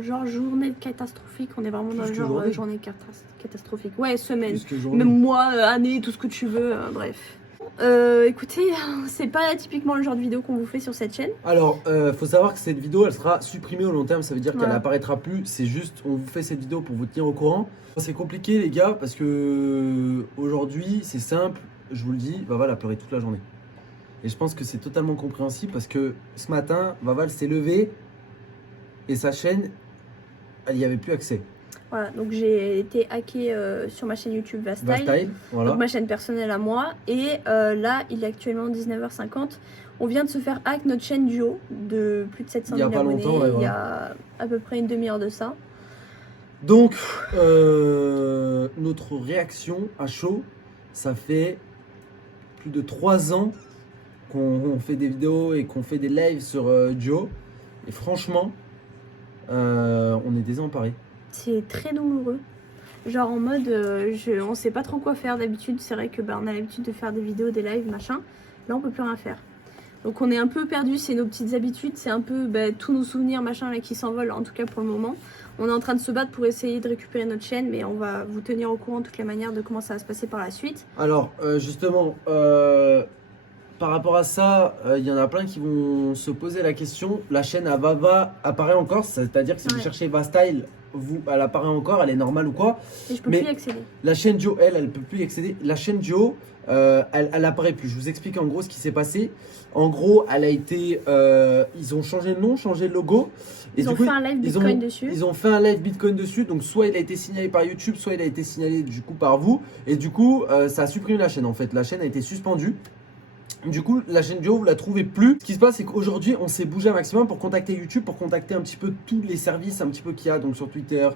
Genre journée catastrophique, on est vraiment dans le genre journée catastrophique. Ouais, semaine, journée. même mois, année, tout ce que tu veux, bref. Écoutez, c'est pas typiquement le genre de vidéo qu'on vous fait sur cette chaîne. Alors, faut savoir que cette vidéo, elle sera supprimée au long terme. Ça veut dire qu'elle Voilà. n'apparaîtra plus. C'est juste, on vous fait cette vidéo pour vous tenir au courant. C'est compliqué, les gars, parce que aujourd'hui, c'est simple. Je vous le dis, Vaval a pleuré toute la journée. Et je pense que c'est totalement compréhensible parce que ce matin, Vaval s'est levé et sa chaîne, il n'y avait plus accès. Voilà, donc j'ai été hackée sur ma chaîne YouTube Vastyle. Vastyle, voilà. Donc ma chaîne personnelle à moi. Et là, il est actuellement 19h50. On vient de se faire hack notre chaîne Duo de plus de 700 000 abonnés. Longtemps, ouais, il y voilà. a à peu près une demi-heure de ça. Donc, notre réaction à chaud, ça fait plus de 3 ans qu'on fait des vidéos et qu'on fait des lives sur Duo. Et franchement, on est désemparés. C'est très douloureux. Genre en mode, on sait pas trop quoi faire d'habitude. C'est vrai que on a l'habitude de faire des vidéos, des lives, machin. Là, on peut plus rien faire. Donc on est un peu perdu, c'est nos petites habitudes, c'est un peu tous nos souvenirs, machin, là, qui s'envolent, en tout cas pour le moment. On est en train de se battre pour essayer de récupérer notre chaîne, mais on va vous tenir au courant de toutes les manières de comment ça va se passer par la suite. Alors, justement, par rapport à ça, il y en a plein qui vont se poser la question. La chaîne à Vava apparaît encore, c'est-à-dire que si vous cherchez Vastyle, elle apparaît encore, elle est normale ou quoi. Et je peux plus y accéder. La chaîne Duo, elle peut plus y accéder. La chaîne Duo, elle apparaît plus. Je vous explique en gros ce qui s'est passé. En gros, elle a été, ils ont changé de nom, changé de logo. Ils ont fait un live Bitcoin dessus. Ils ont fait un live Bitcoin dessus. Donc soit il a été signalé par YouTube, soit il a été signalé du coup par vous. Et du coup, ça a supprimé la chaîne en fait. La chaîne a été suspendue. Du coup, la chaîne Duo, vous la trouvez plus. Ce qui se passe, c'est qu'aujourd'hui, on s'est bougé un maximum pour contacter YouTube, pour contacter un petit peu tous les services un petit peu qu'il y a, donc sur Twitter,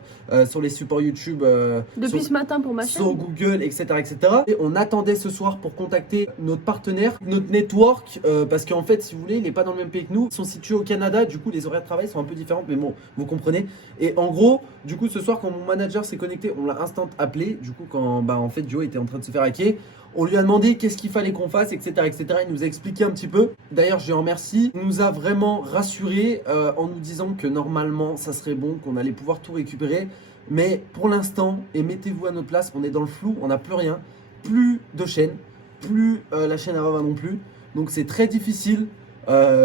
sur les supports YouTube. Depuis ce matin pour ma chaîne. Sur Google, etc., etc. Et on attendait ce soir pour contacter notre partenaire, notre network, parce qu'en fait, si vous voulez, il n'est pas dans le même pays que nous. Ils sont situés au Canada, du coup, les horaires de travail sont un peu différents, mais bon, vous comprenez. Et en gros, du coup, ce soir, quand mon manager s'est connecté, on l'a instant appelé. Du coup, quand en fait, Duo était en train de se faire hacker. On lui a demandé qu'est-ce qu'il fallait qu'on fasse, etc., etc. Il nous a expliqué un petit peu. D'ailleurs, je lui remercie. Il nous a vraiment rassuré en nous disant que normalement, ça serait bon, qu'on allait pouvoir tout récupérer. Mais pour l'instant, et mettez-vous à notre place, on est dans le flou, on n'a plus rien. Plus de chaîne, plus la chaîne à Vava non plus. Donc c'est très difficile.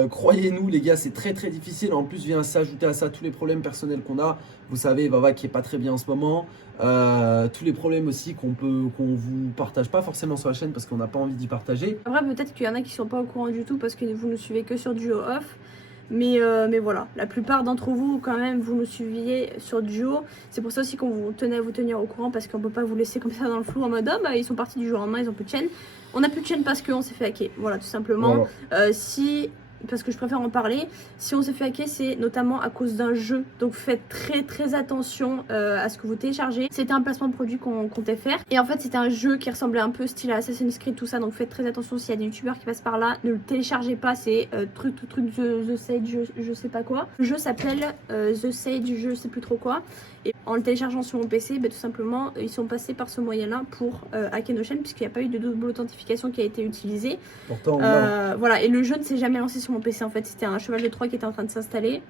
Croyez-nous les gars, c'est très très difficile. En plus vient s'ajouter à ça tous les problèmes personnels qu'on a. Vous savez, Vava qui est pas très bien en ce moment. Tous les problèmes aussi qu'on vous partage pas forcément sur la chaîne parce qu'on n'a pas envie d'y partager. Après peut-être qu'il y en a qui sont pas au courant du tout parce que vous ne suivez que sur Duo Off. Mais voilà, la plupart d'entre vous, quand même, vous nous suiviez sur Duo. C'est pour ça aussi qu'on vous tenait à vous tenir au courant parce qu'on peut pas vous laisser comme ça dans le flou en mode oh, bah, ils sont partis du jour au lendemain, ils ont plus de chaîne. On n'a plus de chaîne parce qu'on s'est fait hacker. Voilà, tout simplement. Voilà. Parce que je préfère en parler, si on s'est fait hacker, c'est notamment à cause d'un jeu. Donc faites très très attention à ce que vous téléchargez. C'était un placement de produit qu'on comptait faire. Et en fait, c'était un jeu qui ressemblait un peu style à Assassin's Creed, tout ça. Donc faites très attention s'il y a des youtubeurs qui passent par là. Ne le téléchargez pas, c'est truc The Sage, je sais pas quoi. Le jeu s'appelle The Sage, je sais plus trop quoi. Et en le téléchargeant sur mon PC, tout simplement, ils sont passés par ce moyen-là pour hacker nos chaînes, puisqu'il n'y a pas eu de double authentification qui a été utilisée. Pourtant, voilà, et le jeu ne s'est jamais lancé sur mon PC en fait, c'était un cheval de Troie qui était en train de s'installer.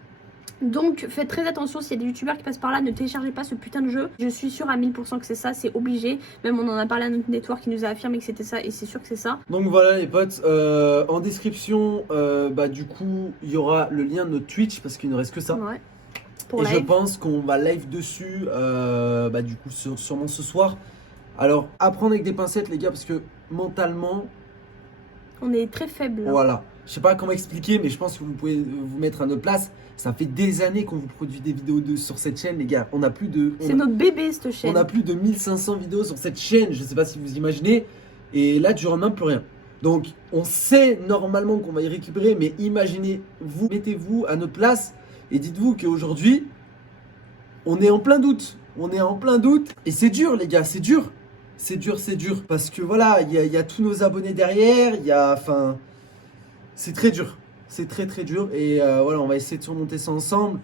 Donc faites très attention, s'il y a des youtubeurs qui passent par là, ne téléchargez pas ce putain de jeu. Je suis sûre à 1000% que c'est ça, c'est obligé. Même on en a parlé à notre network qui nous a affirmé que c'était ça et c'est sûr que c'est ça. Donc voilà les potes, en description, du coup, il y aura le lien de notre Twitch parce qu'il ne reste que ça. Ouais. Et je pense qu'on va live dessus, du coup, sûrement ce soir. Alors, apprendre avec des pincettes les gars parce que mentalement... On est très faible. Voilà. Je sais pas comment expliquer, mais je pense que vous pouvez vous mettre à notre place. Ça fait des années qu'on vous produit des vidéos sur cette chaîne, les gars. On a plus de... C'est notre bébé, cette chaîne. On a plus de 1500 vidéos sur cette chaîne. Je sais pas si vous imaginez. Et là, du jour au lendemain, plus rien. Donc, on sait normalement qu'on va y récupérer, mais imaginez-vous, mettez-vous à notre place et dites-vous qu'aujourd'hui, on est en plein doute. On est en plein doute. Et c'est dur, les gars, c'est dur. C'est dur, c'est dur. Parce que voilà, il y a tous nos abonnés derrière. C'est très dur. C'est très très dur. Et voilà, on va essayer de surmonter ça ensemble.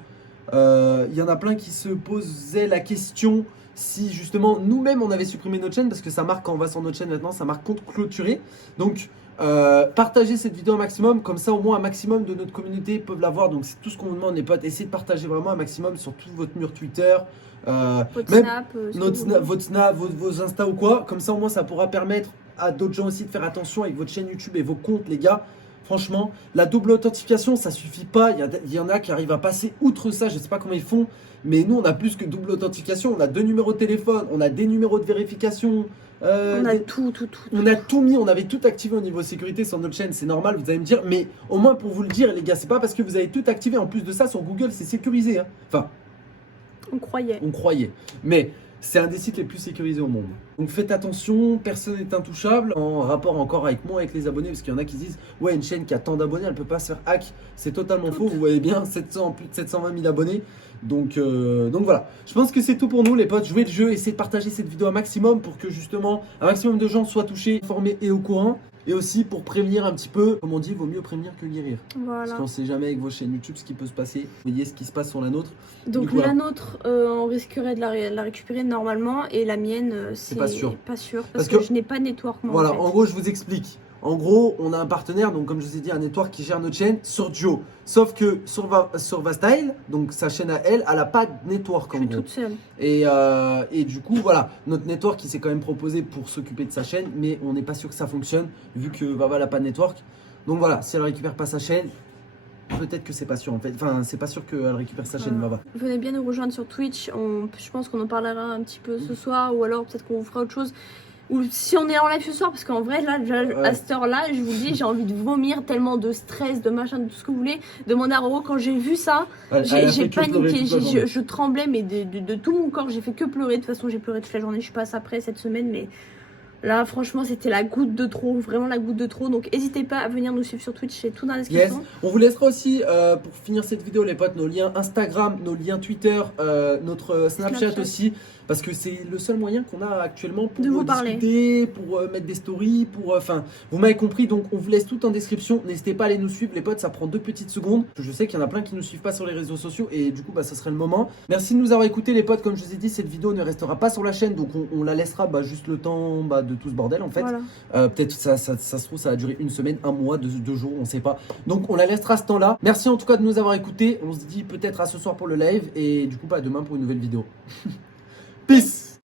Il y en a plein qui se posaient la question si justement nous-mêmes on avait supprimé notre chaîne. Parce que ça marque quand on va sur notre chaîne maintenant, ça marque compte clôturé. Donc Partagez cette vidéo un maximum, comme ça au moins un maximum de notre communauté peuvent la voir. Donc c'est tout ce qu'on vous demande les potes, essayez de partager vraiment un maximum sur tout votre mur Twitter, Votre même snap, votre snap, vos Insta ou quoi. Comme ça au moins ça pourra permettre à d'autres gens aussi de faire attention avec votre chaîne YouTube et vos comptes les gars. Franchement, la double authentification, ça suffit pas. Il y en a qui arrivent à passer outre ça. Je sais pas comment ils font. Mais nous, on a plus que double authentification. On a 2 numéros de téléphone. On a des numéros de vérification. on a tout. On a tout mis. On avait tout activé au niveau sécurité sur notre chaîne. C'est normal, vous allez me dire. Mais au moins, pour vous le dire, les gars, c'est pas parce que vous avez tout activé. En plus de ça, sur Google, c'est sécurisé. Hein. Enfin, On croyait. on croyait. Mais c'est un des sites les plus sécurisés au monde. Donc faites attention, personne n'est intouchable. En rapport encore avec moi, avec les abonnés, parce qu'il y en a qui disent ouais, une chaîne qui a tant d'abonnés, elle peut pas se faire hack. C'est totalement faux. Vous voyez bien, plus de 720 000 abonnés. Donc voilà. Je pense que c'est tout pour nous, les potes. Jouez le jeu, essayez de partager cette vidéo un maximum pour que justement un maximum de gens soient touchés, informés et au courant. Et aussi pour prévenir un petit peu, comme on dit, vaut mieux prévenir que guérir. Voilà. Parce qu'on ne sait jamais avec vos chaînes YouTube ce qui peut se passer. Vous voyez ce qui se passe sur la nôtre. Donc voilà. la nôtre, on risquerait de la récupérer normalement, et la mienne, c'est pas sûr. Parce que je n'ai pas de network. Moi, Voilà, en fait. en gros, je vous explique. En gros, on a un partenaire, donc comme je vous ai dit, un network qui gère notre chaîne sur Duo. Sauf que sur Vastyle, donc sa chaîne à elle n'a pas de network en Je suis gros. toute seule. Et du coup, voilà, notre network il s'est quand même proposé pour s'occuper de sa chaîne, mais on n'est pas sûr que ça fonctionne vu que Vava n'a pas de network. Donc voilà, si elle récupère pas sa chaîne, peut-être que c'est pas sûr en fait. Enfin, c'est pas sûr qu'elle récupère sa chaîne, Vava. Venez bien nous rejoindre sur Twitch. Je pense qu'on en parlera un petit peu ce soir, ou alors peut-être qu'on vous fera autre chose. Ou si on est en live ce soir, parce qu'en vrai, là, à cette heure-là, je vous dis, j'ai envie de vomir tellement de stress, de machin, de tout ce que vous voulez. Demandez à Roro, quand j'ai vu ça, j'ai paniqué, je tremblais, mais de tout mon corps, j'ai fait que pleurer. De toute façon, j'ai pleuré toute la journée, je passe après cette semaine, mais là, franchement, c'était la goutte de trop, vraiment la goutte de trop. Donc, n'hésitez pas à venir nous suivre sur Twitch, c'est tout dans la description. Yes. On vous laissera aussi, pour finir cette vidéo, les potes, nos liens Instagram, nos liens Twitter, notre Snapchat aussi. Parce que c'est le seul moyen qu'on a actuellement pour de vous discuter, pour mettre des stories, enfin, vous m'avez compris, donc on vous laisse tout en description. N'hésitez pas à aller nous suivre, les potes, ça prend 2 petites secondes. Je sais qu'il y en a plein qui ne nous suivent pas sur les réseaux sociaux et du coup, bah, ça serait le moment. Merci de nous avoir écoutés, les potes. Comme je vous ai dit, cette vidéo ne restera pas sur la chaîne, donc on la laissera juste le temps de tout ce bordel en fait. Voilà. Peut-être ça se trouve, ça va durer 1 semaine, 1 mois, 2 jours, on sait pas. Donc on la laissera ce temps-là. Merci en tout cas de nous avoir écoutés. On se dit peut-être à ce soir pour le live et du coup, demain pour une nouvelle vidéo. Peace.